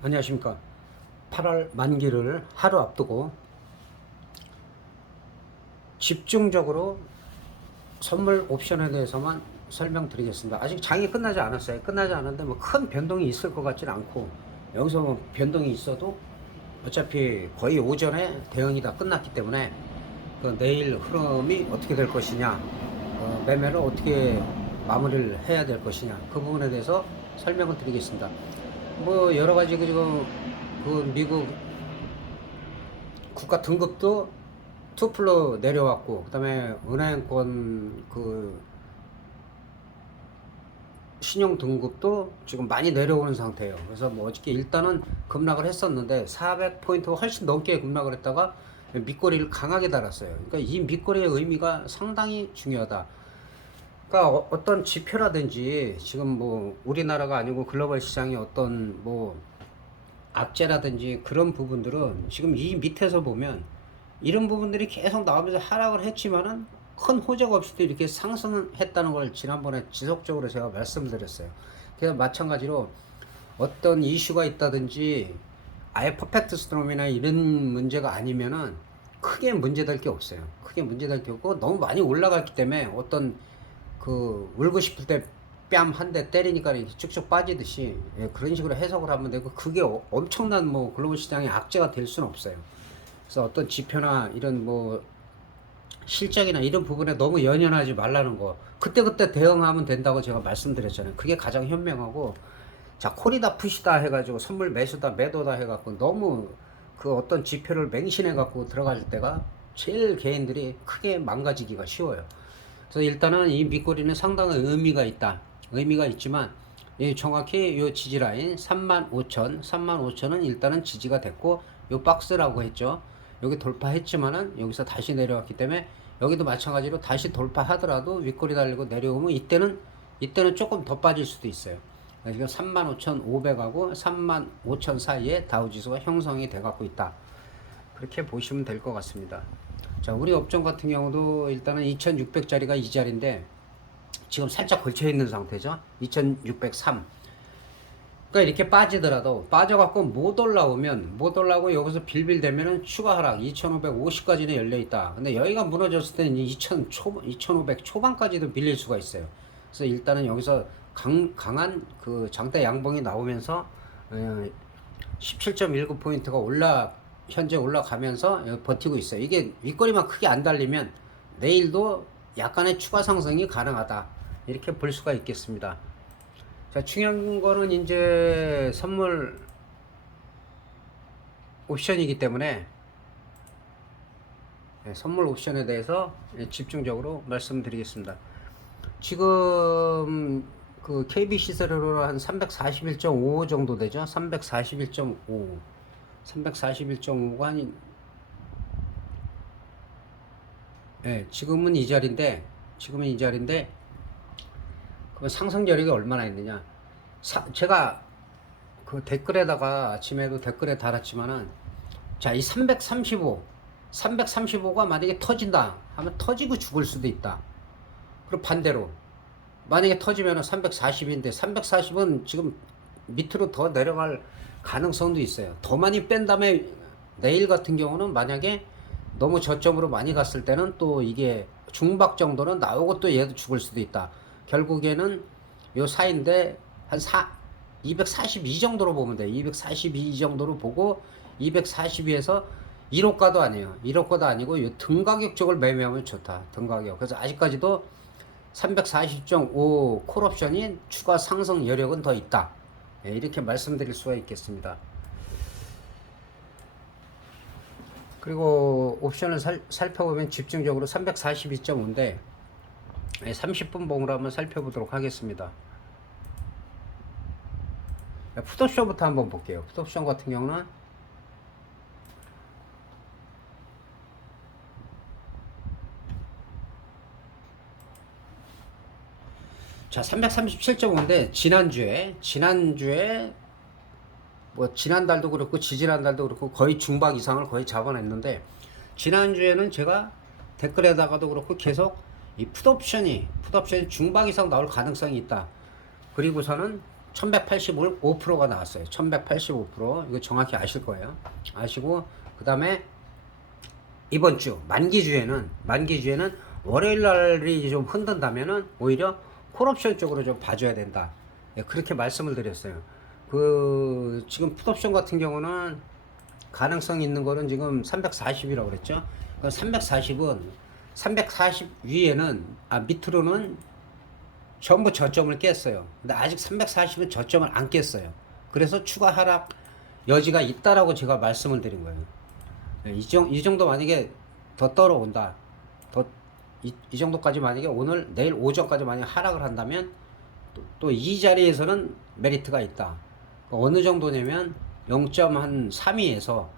안녕하십니까. 8월 만기를 하루 앞두고 집중적으로 선물 옵션에 대해서만 설명드리겠습니다. 아직 장이 끝나지 않았어요. 끝나지 않았는데 뭐 큰 변동이 있을 것 같지는 않고, 여기서 뭐 변동이 있어도 어차피 거의 오전에 대응이 다 끝났기 때문에 그 내일 흐름이 어떻게 될 것이냐, 매매를 어떻게 마무리를 해야 될 것이냐, 그 부분에 대해서 설명을 드리겠습니다. 뭐 여러 가지 그 미국 국가 등급도 투플로 내려왔고, 그다음에 은행권 그 신용 등급도 지금 많이 내려오는 상태예요. 그래서 뭐 어저께 일단은 급락을 했었는데 400포인트가 훨씬 넘게 급락을 했다가 밑꼬리를 강하게 달았어요. 그러니까 이 밑꼬리의 의미가 상당히 중요하다. 그러니까 어떤 지표라든지 지금 뭐 우리나라가 아니고 글로벌 시장의 어떤 뭐 악재라든지 그런 부분들은 지금 이 밑에서 보면 이런 부분들이 계속 나오면서 하락을 했지만은 큰 호재가 없이도 이렇게 상승했다는 걸 지난번에 지속적으로 제가 말씀드렸어요. 그래서 마찬가지로 어떤 이슈가 있다든지 아예 퍼펙트 스토럼이나 이런 문제가 아니면은 크게 문제될 게 없어요. 크게 문제될 게 없고, 너무 많이 올라갔기 때문에 어떤 그 울고 싶을 때 뺨 한 대 때리니까 이렇게 쭉쭉 빠지듯이, 그런 식으로 해석을 하면 되고, 그게 엄청난 뭐 글로벌 시장의 악재가 될 수는 없어요. 그래서 어떤 지표나 이런 뭐 실적이나 이런 부분에 너무 연연하지 말라는 거, 그때그때 대응하면 된다고 제가 말씀드렸잖아요. 그게 가장 현명하고, 자, 콜이다 푸시다 해가지고 선물 매수다 매도다 해갖고 너무 그 어떤 지표를 맹신해갖고 들어갈 때가 제일 개인들이 크게 망가지기가 쉬워요. 그래서 일단은 이 밑꼬리는 상당한 의미가 있다. 의미가 있지만, 정확히 이 지지라인 35,000, 35,000은 일단은 지지가 됐고, 요 박스라고 했죠. 여기 돌파했지만은 여기서 다시 내려왔기 때문에 여기도 마찬가지로 다시 돌파하더라도 윗꼬리 달리고 내려오면 이때는 조금 더 빠질 수도 있어요. 지금 35,500하고 35,000 사이에 다우지수가 형성이 돼 갖고 있다. 그렇게 보시면 될 것 같습니다. 자, 우리 업종 같은 경우도 일단은 2600짜리가 이 자리인데 지금 살짝 걸쳐 있는 상태죠. 2603. 그러니까 이렇게 빠지더라도 빠져갖고 못 올라오고 여기서 빌빌대면은 추가 하락 2550까지는 열려 있다. 근데 여기가 무너졌을 때는 2500 초반까지도 밀릴 수가 있어요. 그래서 일단은 여기서 강한 그 장대 양봉이 나오면서 17.19포인트가 현재 올라가면서 버티고 있어요. 이게 윗꼬리만 크게 안 달리면 내일도 약간의 추가 상승이 가능하다. 이렇게 볼 수가 있겠습니다. 자, 중요한 거는 이제 선물 옵션이기 때문에 선물 옵션에 대해서 집중적으로 말씀드리겠습니다. 지금 그 KBC 세대로 한 341.5 정도 되죠. 341.5. 341.5가 한, 지금은 이 자리인데, 그럼 상승 여력이 얼마나 있느냐. 제가 그 댓글에다가 아침에도 댓글에 달았지만은, 자, 이 335가 만약에 터진다 하면 터지고 죽을 수도 있다. 그리고 반대로 만약에 터지면 340인데 340은 지금 밑으로 더 내려갈 가능성도 있어요. 더 많이 뺀 다음에 내일 같은 경우는 만약에 너무 저점으로 많이 갔을 때는 또 이게 중박 정도는 나오고 또 얘도 죽을 수도 있다. 결국에는 요 사이인데 한 242 정도로 보면 돼요. 242 정도로 보고 242에서 1호가도 아니에요. 1호가도 아니고 요 등가격 쪽을 매매하면 좋다. 등가격. 그래서 아직까지도 340.5 콜옵션이 추가 상승 여력은 더 있다. 이렇게 말씀드릴 수가 있겠습니다. 그리고 옵션을 살펴보면 집중적으로 342.5인데 30분 봉으로 한번 살펴보도록 하겠습니다. 풋옵션부터 한번 볼게요. 풋옵션 같은 경우는 자, 337.5인데 지난주에 뭐 지난달도 그렇고 지지난달도 그렇고 거의 중박 이상을 거의 잡아냈는데, 지난주에는 제가 댓글에다가도 그렇고 계속 이 풋옵션이 중박 이상 나올 가능성이 있다. 그리고서는 1185%가 나왔어요. 1185%. 이거 정확히 아실 거예요. 아시고 그다음에 이번 주 만기주에는 월요일 날이 좀 흔든다면은 오히려 콜옵션 쪽으로 좀 봐줘야 된다. 예, 그렇게 말씀을 드렸어요. 그 지금 풋옵션 같은 경우는 가능성 있는 거는 지금 340이라고 그랬죠. 340은 340 위에는 밑으로는 전부 저점을 깼어요. 근데 아직 340은 저점을 안 깼어요. 그래서 추가 하락 여지가 있다라고 제가 말씀을 드린 거예요. 이 정도 만약에 더 떨어온다. 이 정도까지 만약에 오늘 내일 오전까지 만약에 하락을 한다면 또 이 자리에서는 메리트가 있다. 어느 정도냐면 0.32에서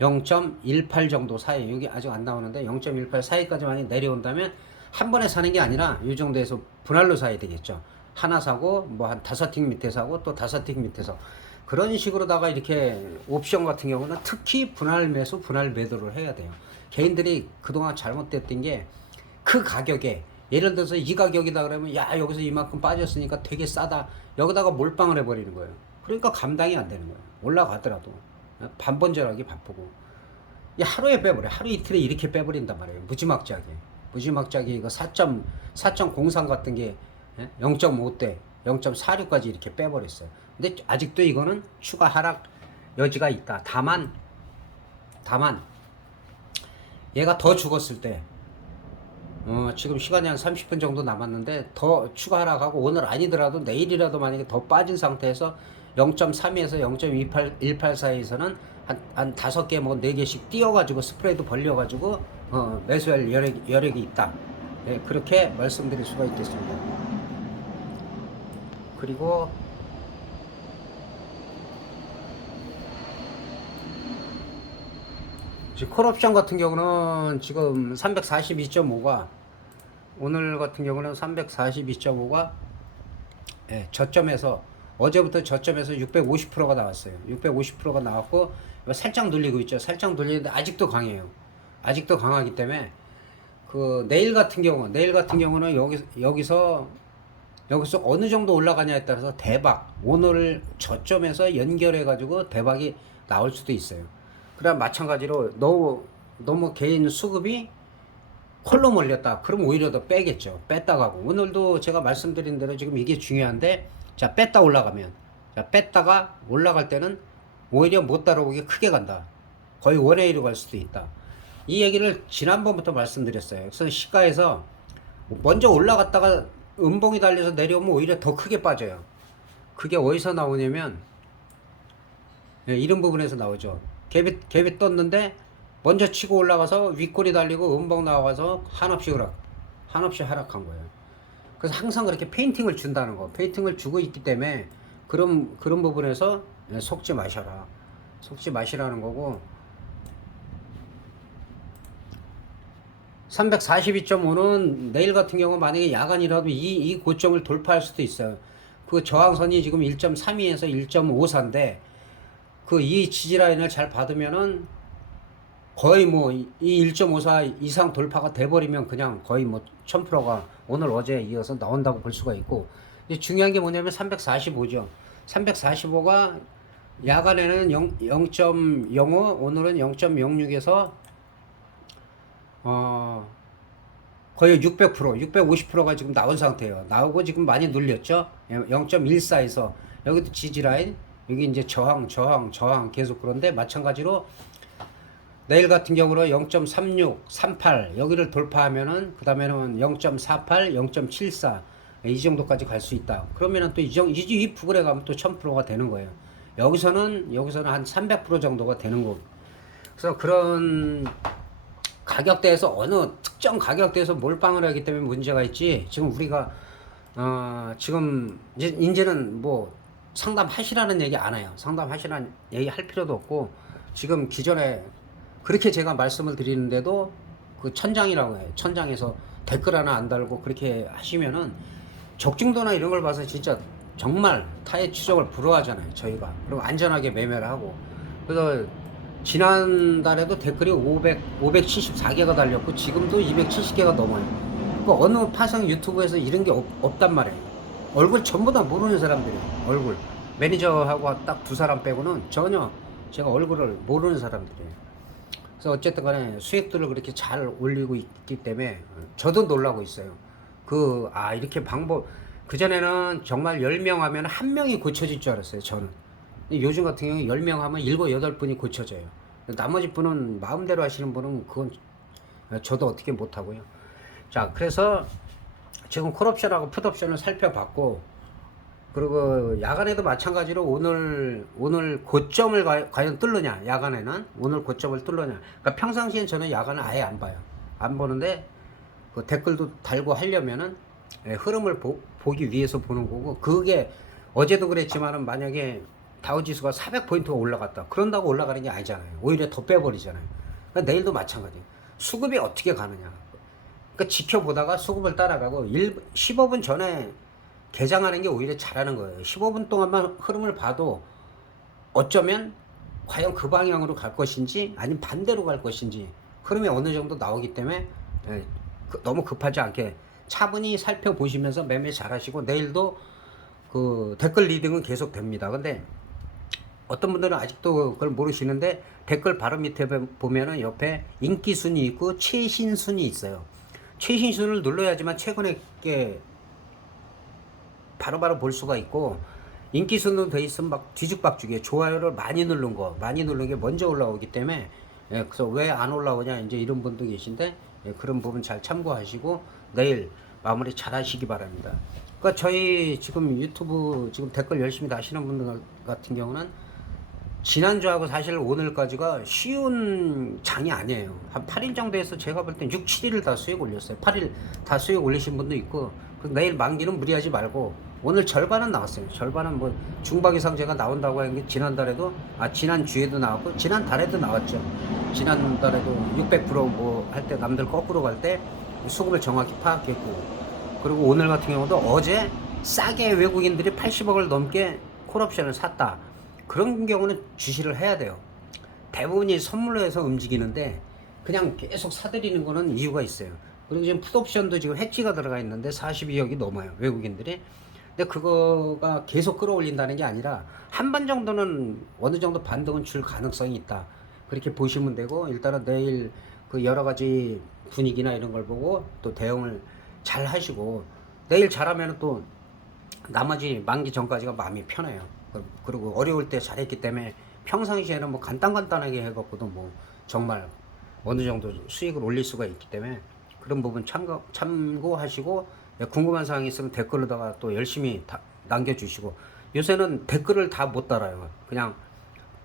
0.18 정도 사이, 여기 아직 안 나오는데 0.18 사이까지 만약에 내려온다면 한 번에 사는 게 아니라 이 정도에서 분할로 사야 되겠죠. 하나 사고 뭐 한 5틱 밑에 사고 또 5틱 밑에서 그런 식으로다가 이렇게 옵션 같은 경우는 특히 분할 매수 분할 매도를 해야 돼요. 개인들이 그동안 잘못됐던 게 그 가격에 예를 들어서 이 가격이다 그러면 야 여기서 이만큼 빠졌으니까 되게 싸다 여기다가 몰빵을 해버리는 거예요. 그러니까 감당이 안 되는 거예요. 올라가더라도 반번절하기 바쁘고 하루에 빼버려. 하루 이틀에 이렇게 빼버린단 말이에요. 무지막지하게 이거 4.03 같은 게 0.5대 0.46까지 이렇게 빼버렸어요. 근데 아직도 이거는 추가 하락 여지가 있다. 다만 얘가 더 죽었을 때 지금 시간이 한 30분 정도 남았는데 더 추가 하락하고 오늘 아니더라도 내일이라도 만약에 더 빠진 상태에서 0.32에서 0.18 사이에서는 한 5개 뭐 4개씩 띄어가지고 스프레드 벌려가지고 매수할 여력이 있다. 네, 그렇게 말씀드릴 수가 있겠습니다. 그리고 콜옵션 같은 경우는 지금 342.5가 오늘 같은 경우는 342.5가 저점에서 어제부터 저점에서 650%가 나왔어요. 650%가 나왔고 살짝 눌리고 있죠. 살짝 눌리는데 아직도 강해요. 아직도 강하기 때문에 그 내일 같은 경우는 여기서 어느 정도 올라가냐에 따라서 대박 오늘 저점에서 연결해 가지고 대박이 나올 수도 있어요. 그럼 마찬가지로 너무 개인 수급이 콜로 몰렸다. 그럼 오히려 더 빼겠죠. 뺐다 가고 오늘도 제가 말씀드린 대로 지금 이게 중요한데 자 뺐다 올라가면 뺐다가 올라갈 때는 오히려 못 따라오게 크게 간다. 거의 원의 1로 갈 수도 있다. 이 얘기를 지난번부터 말씀드렸어요. 그래서 시가에서 먼저 올라갔다가 음봉이 달려서 내려오면 오히려 더 크게 빠져요. 그게 어디서 나오냐면 이런 부분에서 나오죠. 갭이 떴는데 먼저 치고 올라가서 윗골이 달리고 음봉 나와서 한없이 하락한 거예요. 그래서 항상 그렇게 페인팅을 준다는 거, 페인팅을 주고 있기 때문에 그런 부분에서 속지 마시라는 거고 342.5는 내일 같은 경우 만약에 야간이라도 이 고점을 돌파할 수도 있어요. 그 저항선이 지금 1.32에서 1.54인데 그 이 지지라인을 잘 받으면은 거의 뭐 이 1.54 이상 돌파가 돼버리면 그냥 거의 뭐 1000%가 오늘 어제 이어서 나온다고 볼 수가 있고 이제 중요한 게 뭐냐면 345죠. 345가 야간에는 0.05 오늘은 0.06에서 거의 650%가 지금 나온 상태예요. 나오고 지금 많이 눌렸죠. 0.14에서 여기도 지지라인 여기 이제 저항 계속 그런데 마찬가지로 내일 같은 경우로 0.36, 38 여기를 돌파하면은 그 다음에는 0.48, 0.74 이 정도까지 갈 수 있다. 그러면은 또 이 부분에 가면 또 1000%가 되는 거예요. 여기서는 한 300% 정도가 되는 거고. 그래서 그런 가격대에서 어느 특정 가격대에서 몰빵을 하기 때문에 문제가 있지. 지금 우리가 지금 이제는 뭐 상담하시라는 얘기 안 해요. 상담하시라는 얘기 할 필요도 없고 지금 기존에 그렇게 제가 말씀을 드리는데도 그 천장이라고 해요. 천장에서 댓글 하나 안 달고 그렇게 하시면은 적중도나 이런 걸 봐서 진짜 정말 타의 추적을 불허하잖아요. 저희가. 그리고 안전하게 매매를 하고. 그래서 지난달에도 댓글이 574개가 달렸고 지금도 270개가 넘어요. 그 어느 파생 유튜브에서 이런 게 없단 말이에요. 얼굴 전부 다 모르는 사람들이에요. 얼굴 매니저하고 딱 두 사람 빼고는 전혀 제가 얼굴을 모르는 사람들이에요. 그래서 어쨌든 간에 수익들을 그렇게 잘 올리고 있기 때문에 저도 놀라고 있어요. 이렇게 방법, 그전에는 정말 10명 하면 한 명이 고쳐질 줄 알았어요, 저는. 근데 요즘 같은 경우에 10명 하면 7, 8분이 고쳐져요. 나머지 분은 마음대로 하시는 분은 그건 저도 어떻게 못하고요. 자, 그래서 지금 콜옵션하고 풋옵션을 살펴봤고, 그리고 야간에도 마찬가지로 오늘 고점을 과연 뚫느냐, 야간에는 오늘 고점을 뚫느냐. 그러니까 평상시엔 저는 야간을 아예 안 봐요. 안 보는데 그 댓글도 달고 하려면은 흐름을 보기 위해서 보는 거고, 그게 어제도 그랬지만은 만약에 다우지수가 400포인트가 올라갔다, 그런다고 올라가는 게 아니잖아요. 오히려 더 빼버리잖아요. 그러니까 내일도 마찬가지예요. 수급이 어떻게 가느냐, 그러니까 지켜보다가 수급을 따라가고 15분 전에 개장하는 게 오히려 잘하는 거예요. 15분 동안만 흐름을 봐도 어쩌면 과연 그 방향으로 갈 것인지 아니면 반대로 갈 것인지 흐름이 어느 정도 나오기 때문에 너무 급하지 않게 차분히 살펴보시면서 매매 잘 하시고, 내일도 그 댓글 리딩은 계속 됩니다. 근데 어떤 분들은 아직도 그걸 모르시는데, 댓글 바로 밑에 보면은 옆에 인기 순위 있고 최신 순위 있어요. 최신 순위를 눌러야지만 최근에 게 바로바로 볼 수가 있고, 인기 순으로 돼 있으면 막 뒤죽박죽이에요. 좋아요를 많이 누른 게 먼저 올라오기 때문에. 그래서 왜 안 올라오냐 이제 이런 분도 계신데, 그런 부분 잘 참고하시고 내일 마무리 잘 하시기 바랍니다. 그러니까 저희 지금 유튜브 지금 댓글 열심히 다시는 분들 같은 경우는 지난주하고 사실 오늘까지가 쉬운 장이 아니에요. 한 8일 정도 해서 제가 볼 땐 6, 7일을 다 수익 올렸어요. 8일 다 수익 올리신 분도 있고, 내일 만기는 무리하지 말고 오늘 절반은 나왔어요. 절반은 뭐 중박 이상 제가 나온다고 한 게 지난달에도, 지난주에도 나왔고 지난달에도 나왔죠. 지난달에도 600% 할 때 남들 거꾸로 갈 때 수급을 정확히 파악했고, 그리고 오늘 같은 경우도 어제 싸게 외국인들이 80억을 넘게 콜옵션을 샀다. 그런 경우는 주시를 해야 돼요. 대부분이 선물로 해서 움직이는데 그냥 계속 사들이는 거는 이유가 있어요. 그리고 지금 풋옵션도 지금 해지가 들어가 있는데 42억이 넘어요, 외국인들이. 근데 그거가 계속 끌어올린다는 게 아니라 한 번 정도는 어느 정도 반등은 줄 가능성이 있다, 그렇게 보시면 되고, 일단은 내일 그 여러 가지 분위기나 이런 걸 보고 또 대응을 잘 하시고, 내일 잘하면 또 나머지 만기 전까지가 마음이 편해요. 그리고 어려울 때 잘했기 때문에 평상시에는 뭐 간단하게 해갖고도 뭐 정말 어느 정도 수익을 올릴 수가 있기 때문에 그런 부분 참고하시고, 궁금한 사항이 있으면 댓글로다가 또 열심히 남겨주시고, 요새는 댓글을 다 못 달아요. 그냥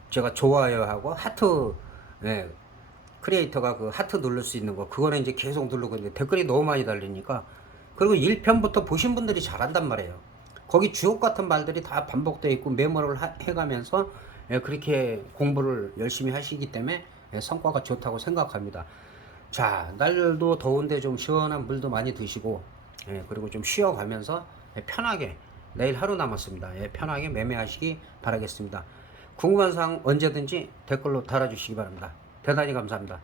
제가 좋아요하고 하트, 크리에이터가 그 하트 누를 수 있는 거, 그거는 이제 계속 누르고 있는데 댓글이 너무 많이 달리니까. 그리고 1편부터 보신 분들이 잘한단 말이에요. 거기 주옥 같은 말들이 다 반복되어 있고 메모를 해가면서 그렇게 공부를 열심히 하시기 때문에 성과가 좋다고 생각합니다. 자, 날도 더운데 좀 시원한 물도 많이 드시고, 그리고 좀 쉬어가면서 편하게, 내일 하루 남았습니다. 편하게 매매하시기 바라겠습니다. 궁금한 사항 언제든지 댓글로 달아주시기 바랍니다. 대단히 감사합니다.